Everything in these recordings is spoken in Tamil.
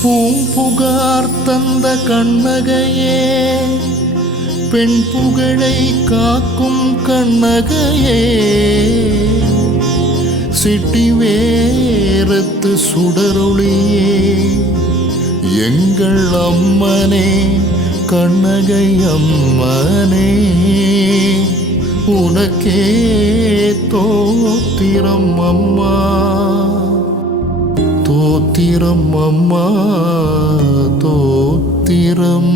பூம்புகார் தந்த கண்ணகையே, பெண் புகழை காக்கும் கண்ணகையே, சிட்டி வேரத்து சுடரொளியே, எங்கள் அம்மனே கண்ணகை அம்மனே, உனக்கே தோத்திரம் அம்மா, தோத்திரம் அம்மா தோத்திரம்.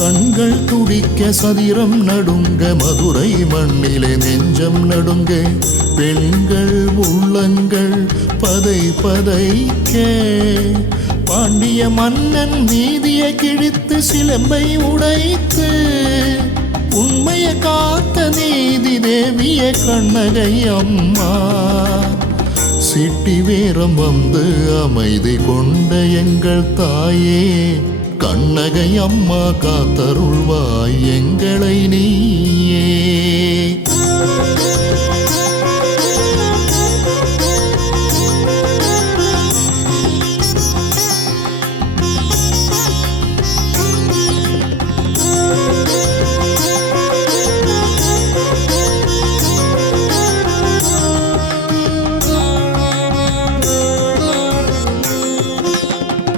கண்கள் துடிக்க சதிரம் நடுங்க, மதுரை மண்ணிலே நெஞ்சம் நடுங்க, பெண்கள் உள்ளங்கள் பதை பதைக்க, பாண்டிய மன்னன் நீதியை கிழித்து சிலம்பை உடைத்து, உண்மையை காத்த நீதி தேவிய கண்ணகை அம்மா, சிட்டி வேரம் வந்து அமைதி கொண்ட எங்கள் தாயே, கண்ணகை அம்மா காத்தருள்வாய் எங்களை நீயே.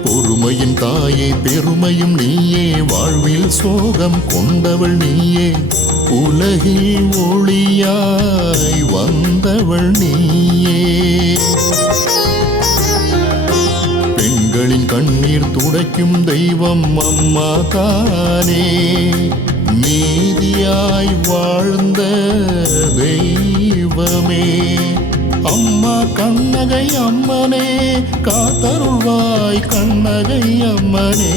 பொறுமையின் தாயே பெருமையும் நீயே, வாழ்வில் சோகம் கொண்டவள் நீயே, உலகில் ஒளியாய் வந்தவள் நீயே, பெண்களின் கண்ணீர் துடைக்கும் தெய்வம் அம்மா தானே, நீதியாய் வாழ்ந்த தெய்வமே, அம்மா கண்ணகை அம்மனே காத்தருள்வாய் கண்ணகை அம்மனே,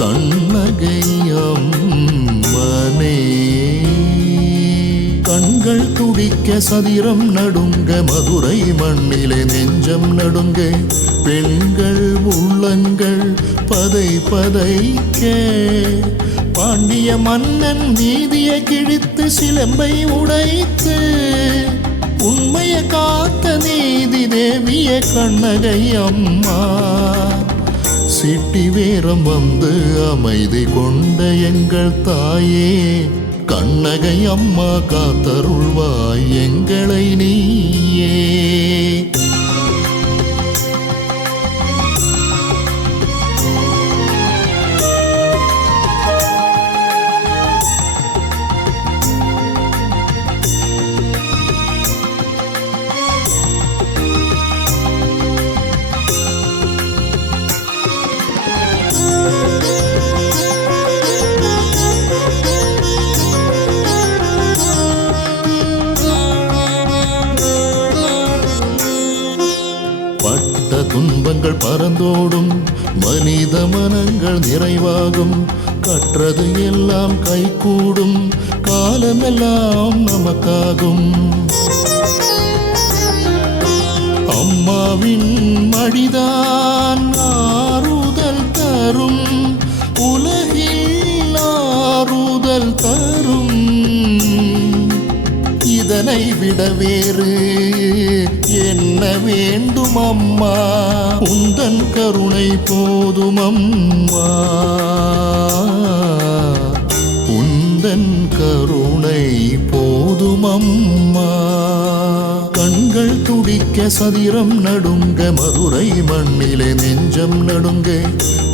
கண்ணகை அம்மனே. கண்கள் துடிக்க சதிரம் நடுங்க, மதுரை மண்ணிலே நெஞ்சம் நடுங்க, பெண்கள் உள்ளங்கள் பதை பதைக்க, பாண்டிய மன்னன் நீதியை கிழித்து சிலம்பை உடைத்து, உண்மையை காத்த நீதி தேவிய கண்ணகை அம்மா, சிட்டி வேரம் வந்து அமைதி கொண்ட எங்கள் தாயே, கண்ணகை அம்மா காத்தருள்வாய் எங்களை நீயே. துன்பங்கள் பறந்தோடும், மனித மனங்கள் நிறைவாகும், கற்றது எல்லாம் கைகூடும், காலமெல்லாம் நமக்காகும், அம்மாவின் மடிதான் ஆறுதல் தரும், உலகில் ஆறுதல் தரும், இதனை விட வேறு என்ன வேண்டும் அம்மா, உந்தன் கருணை போதும் அம்மா, உந்தன் கருணை போதும் அம்மா. கண்கள் துடிக்க சதிரம் நடுங்க, மதுரை மண்ணிலே நெஞ்சம் நடுங்க,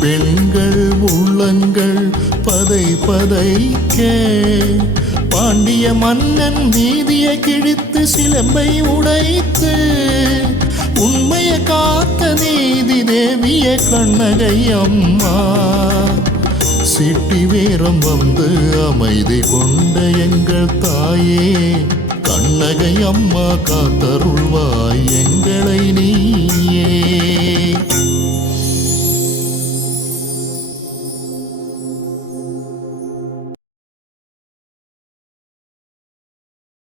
பெண்கள் உள்ளங்கள் பதை பதைக்க, பாண்டிய மன்னன் நீதியை கிழித்து சிலம்பை உடைத்து, உண்மையை காத்த நீதி தேவிய கண்ணகை அம்மா, சிட்டி வேரம் வந்து அமைதி கொண்ட எங்கள் தாயே, கண்ணகை அம்மா காத்தருள்வாய் எங்களை நீ.